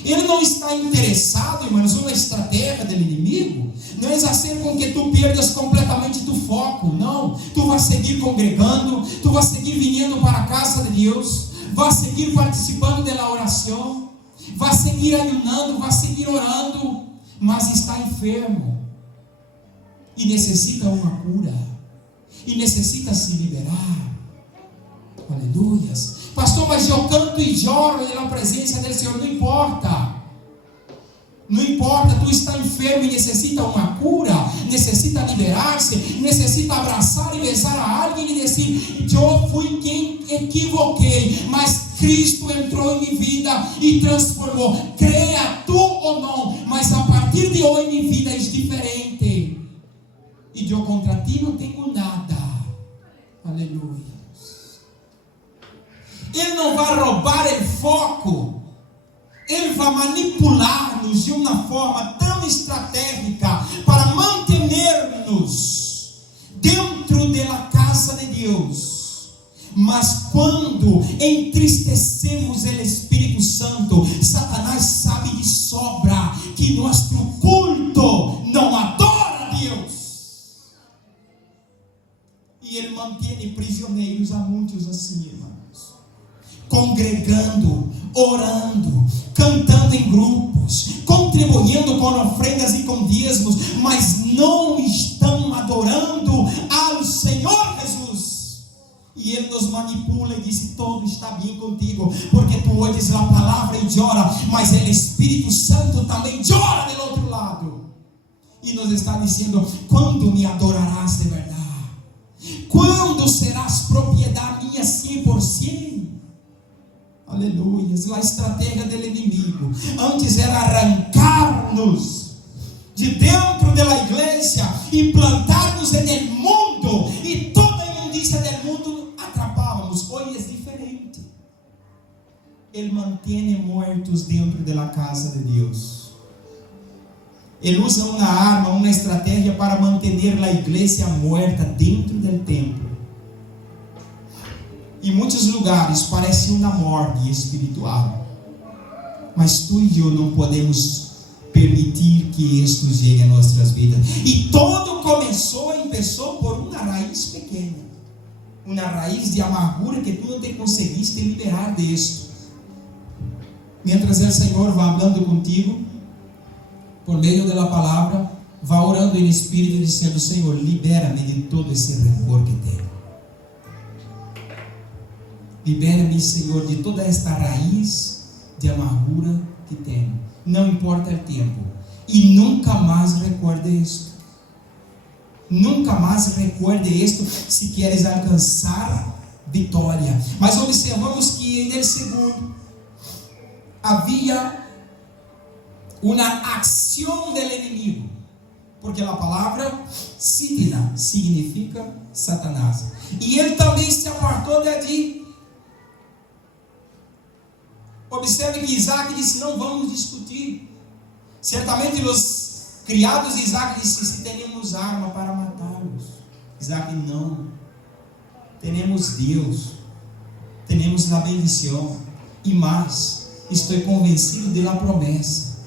Ele não está interessado, irmãos, numa estratégia do inimigo. Não é fazer com que tu perdas completamente tu foco. Não, tu vai seguir congregando, tu vai seguir vindo para a casa de Deus, vai seguir participando da oração, vai seguir ayunando, vai seguir orando, mas está enfermo e necessita uma cura, e necessita se liberar. Aleluias. Pastor, mas eu canto e choro na presença do Senhor. Não importa. Não importa, tu está enfermo e necessita uma cura, necessita liberar-se, necessita abraçar e besar a alguém e dizer: eu fui quem equivoquei, mas Cristo entrou em minha vida e transformou. Creia tu ou não, mas a partir de hoje minha vida é diferente. E eu contra ti não tenho nada. Aleluia. Ele não vai roubar o foco. Ele vai manipular-nos de uma forma tão estratégica para manter-nos dentro da casa de Deus. Mas quando entristecemos o Espírito Santo, Satanás sabe de sobra que nosso culto não adora a Deus. E ele mantém prisioneiros a muitos assim, irmãos. Congregando, orando, cantando em grupos, contribuindo com ofrendas e com dízimos, mas não estão adorando ao Senhor Jesus. E ele nos manipula e diz: todo está bem contigo, porque tu ouves a palavra e chora, mas o Espírito Santo também chora do outro lado. E nos está dizendo: quando me adorarás de verdade? Quando serás propriedade minha 100%? Aleluia. A estratégia do inimigo antes era arrancar-nos de dentro da igreja e plantar-nos no mundo, e toda a imundícia do mundo atrapávamos. Hoje é diferente. Ele mantém mortos dentro da casa de Deus. Ele usa uma arma, uma estratégia para manter a igreja morta dentro do templo. Em muitos lugares parece uma morte espiritual, mas tu e eu não podemos permitir que isto chegue a nossas vidas. E tudo começou por uma raiz pequena, uma raiz de amargura que tu não te conseguiste liberar disto. Mientras o Senhor vai falando contigo, por meio da palavra, vá orando em espírito, dizendo: Senhor, libera-me de todo esse rancor que tenho. Libera-me, Senhor, de toda esta raiz de amargura que tenho. Não importa o tempo. E nunca mais recuerde isto. Nunca mais recuerde isto se queres alcançar vitória. Mas observamos que nesse segundo havia uma ação do inimigo. Porque a palavra Sitna significa Satanás. E ele também se apartou de ali. Observe que Isaac disse: não vamos discutir. Certamente os criados de Isaac disseram: se temos arma para matá-los. Isaac: não. Temos Deus. Temos a bendição. E mais, estou convencido da promessa.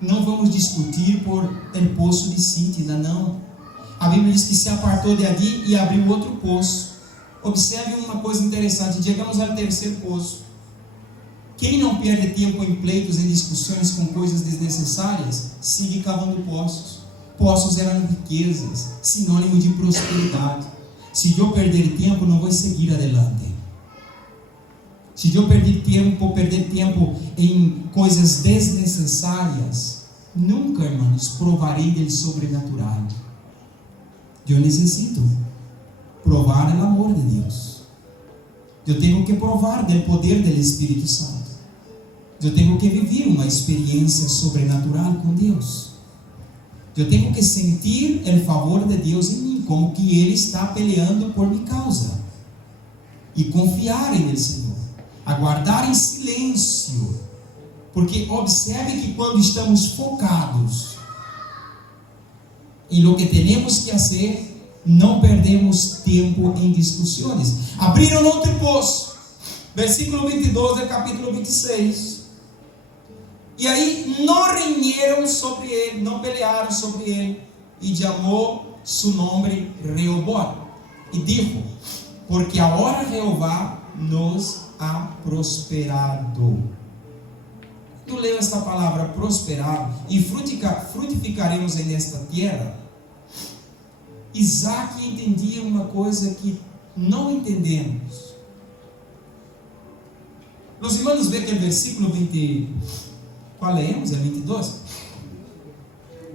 Não vamos discutir por el poço de Sitna, não. A Bíblia diz que se apartou de ali e abriu outro poço. Observe uma coisa interessante. Chegamos ao terceiro poço. Quem não perde tempo em pleitos, em discussões com coisas desnecessárias, sigue cavando poços. Poços eram riquezas, sinônimo de prosperidade. Se eu perder tempo, não vou seguir adelante. Se eu perder tempo em coisas desnecessárias, nunca, irmãos, provarei do sobrenatural. Eu necessito provar o amor de Deus. Eu tenho que provar do poder do Espírito Santo. Eu tenho que viver uma experiência sobrenatural com Deus. Eu tenho que sentir o favor de Deus em mim, como que Ele está peleando por minha causa. E confiar em Ele, Senhor. Aguardar em silêncio. Porque observe que quando estamos focados em lo que temos que fazer, não perdemos tempo em discussões. Abriram outro poço. Versículo 22 do capítulo 26. E aí não reinaram sobre ele, não pelearam sobre ele. E chamou seu nome Rehobote. E disse: porque agora Jeová nos ha prosperado. Quando leio esta palavra prosperado e frutificaremos nesta terra, Isaac entendia uma coisa que não entendemos. Os irmãos veem que o versículo 20, qual leemos? É 22?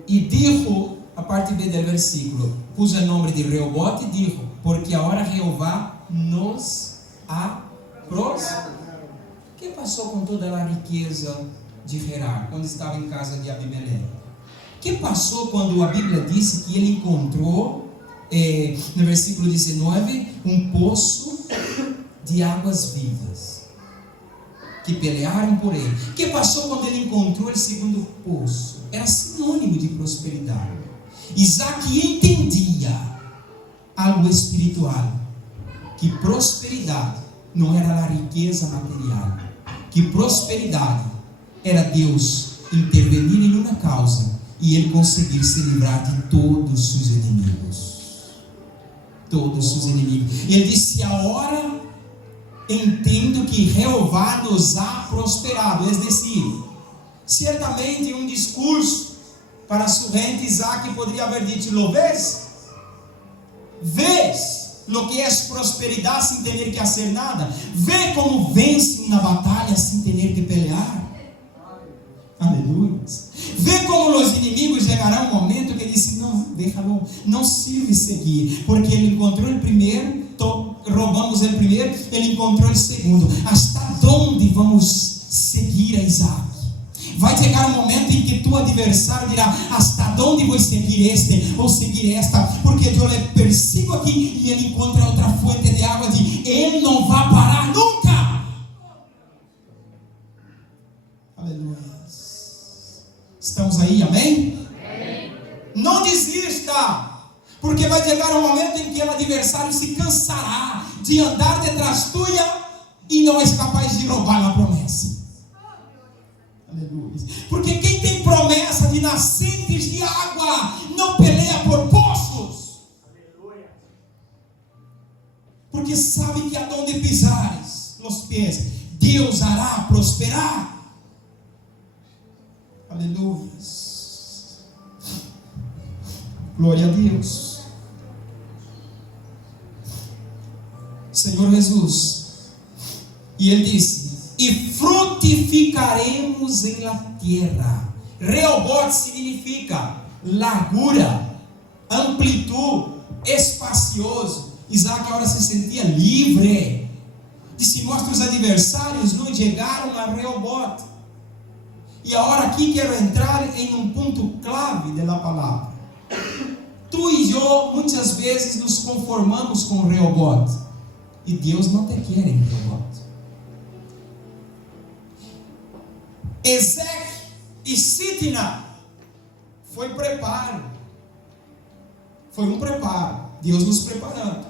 E dijo, a parte B do versículo, pus o nome de Rehobote e dijo: porque agora Jeová nos ha prosperado. O que passou com toda a riqueza de Gerar, quando estava em casa de Abimeleque? O que passou quando a Bíblia disse que ele encontrou, no versículo 19, um poço de águas vivas, que pelearam por ele? O que passou quando ele encontrou o segundo poço? Era sinônimo de prosperidade. Isaac entendia algo espiritual, que prosperidade não era a riqueza material, que prosperidade era Deus intervenir em uma causa e ele conseguir se livrar de todos os seus inimigos. Todos os seus inimigos. Ele disse: agora entendo que Jeová nos ha prosperado. É decir, certamente em um discurso para sua gente, Isaac poderia haver dito: lo ves? Vês lo que é prosperidade sem ter que fazer nada? Vê como vence uma batalha sem ter que pelear? Aleluia. Vê como os inimigos chegarão um momento que ele disse: não, deixa-lo, não sirve seguir, porque ele encontrou o primeiro, roubamos o primeiro, ele encontrou o segundo. Hasta onde vamos seguir a Isaac? Vai chegar um momento em que tu adversário dirá: hasta onde vou seguir este ou seguir esta? Porque eu lhe persigo aqui e ele encontra outra fonte de água, e ele não vai parar nunca. Aleluia. Estamos aí, amém? Amém. Não desista, porque vai chegar um momento em que o adversário se cansará de andar detrás tuya e não é capaz de roubar a promessa. Aleluia. Porque quem tem promessa de nascentes de água não peleia por poços. Aleluia. Porque sabe que aonde pisares os pés, Deus hará prosperar. Aleluia. Glória a Deus. Senhor Jesus. E ele disse: e frutificaremos em la terra. Rehoboth significa largura, amplitude, espacioso. Isaac agora se sentia livre. Disse: nossos adversários não chegaram a Rehoboth. E agora aqui quero entrar em um ponto clave da palavra. Tu e eu muitas vezes nos conformamos com Rehoboth, e Deus não te quer em Rehoboth. Ezequiel e Sitna foi preparo. Foi um preparo, Deus nos preparando.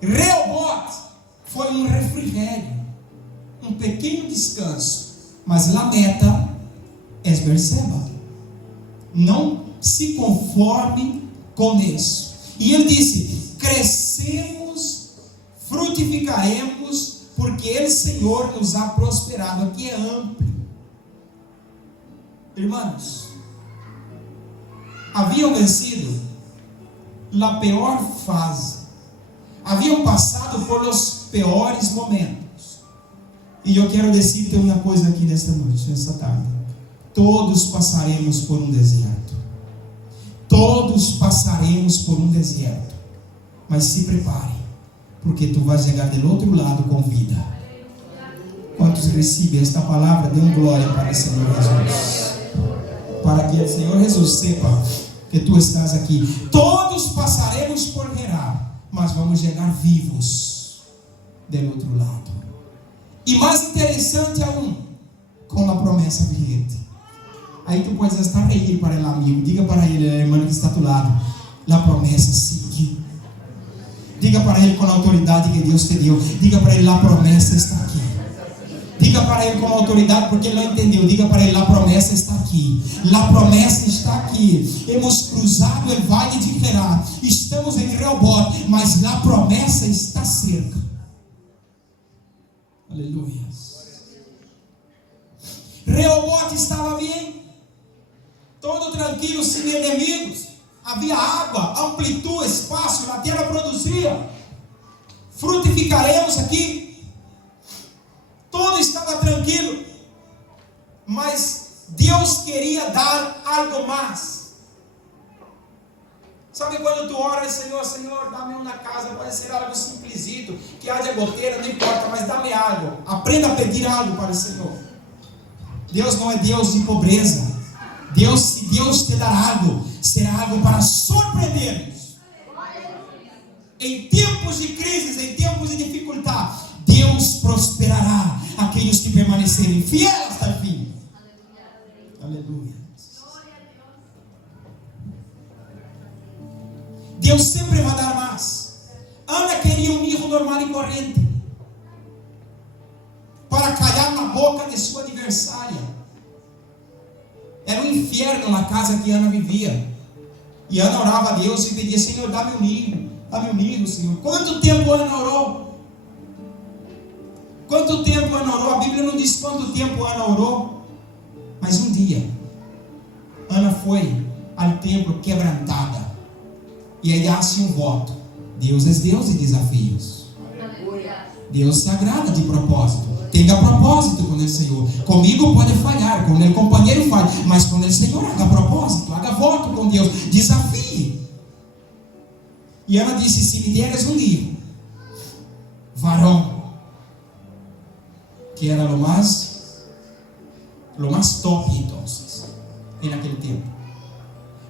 Rehoboth foi um refrigério, um pequeno descanso. Mas a meta é Berseba. Não se conforme com isso. E ele disse: crescemos, frutificaremos, porque o Senhor nos ha prosperado. Aqui é amplo. Irmãos, haviam vencido a pior fase, haviam passado por os piores momentos. E eu quero dizer-te uma coisa aqui nesta noite, nesta tarde. Todos passaremos por um deserto. Todos passaremos por um deserto. Mas se prepare, porque tu vais chegar do outro lado com vida. Quantos recebem esta palavra, dê glória para o Senhor Jesus. Para que o Senhor Jesus sepa que tu estás aqui. Todos passaremos por Gerar, mas vamos chegar vivos do outro lado. E mais interessante aún, com a promessa vigente. Aí tu podes estar reír para o amigo. Diga para ele, a irmã que está do lado: a promessa sigue. Diga para ele com a autoridade que Deus te deu. Diga para ele: a promessa está aqui. Diga para ele com a autoridade, porque ele não entendeu. Diga para ele: a promessa está aqui. A promessa está aqui. Hemos cruzado o vale de Gerar. Estamos em Rehoboth, mas a promessa está cerca. Aleluia. Rehoboth estava bem, todo tranquilo, sem inimigos. Havia água, amplitude, espaço, a terra produzia. Frutificaremos aqui. Tudo estava tranquilo, mas Deus queria dar algo mais. Sabe quando tu oras: Senhor, Senhor, dá-me uma casa, pode ser algo simplesito, que haja goteira, não importa, mas dá-me algo. Aprenda a pedir algo para o Senhor. Deus não é Deus de pobreza. Se Deus te dar algo, será algo para surpreender-nos. Em tempos de crises, em tempos de dificuldade, Deus prosperará aqueles que permanecerem fiéis até o fim. Aleluia. Deus sempre vai dar mais. Ana queria um hijo normal e corrente, para calhar na boca de sua adversária. Era um inferno na casa que Ana vivia. E Ana orava a Deus e pedia: Senhor, dá-me um hijo, Senhor. Quanto tempo Ana orou? Quanto tempo Ana orou? A Bíblia não diz quanto tempo Ana orou. Mas um dia, Ana foi ao templo quebrantada. E aí hace um voto. Deus é Deus de desafios. Deus se agrada de propósito. Tenha propósito com o Senhor. Comigo pode falhar, com o companheiro falha, mas com o Senhor haga propósito, haga voto com Deus, desafie. E Ana disse: se me deres um livro, varão, que era o mais top então, naquele tempo.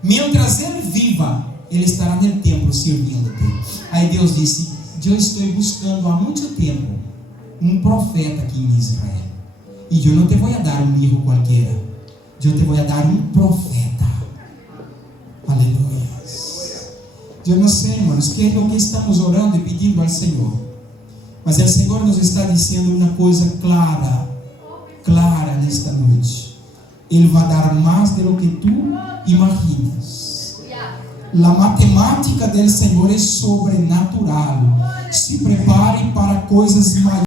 Mientras ele viva, ele estará no templo servindo-te. Aí Deus disse: eu estou buscando há muito tempo um profeta aqui em Israel, e eu não te vou dar um hijo qualquer, eu te vou dar um profeta. Aleluia. Eu não sei, irmãos, que é o que estamos orando e pedindo ao Senhor, mas o Senhor nos está dizendo uma coisa clara nesta noite: Ele vai dar mais do que tu imaginas. A matemática do Senhor é sobrenatural. Se prepare para coisas maiores.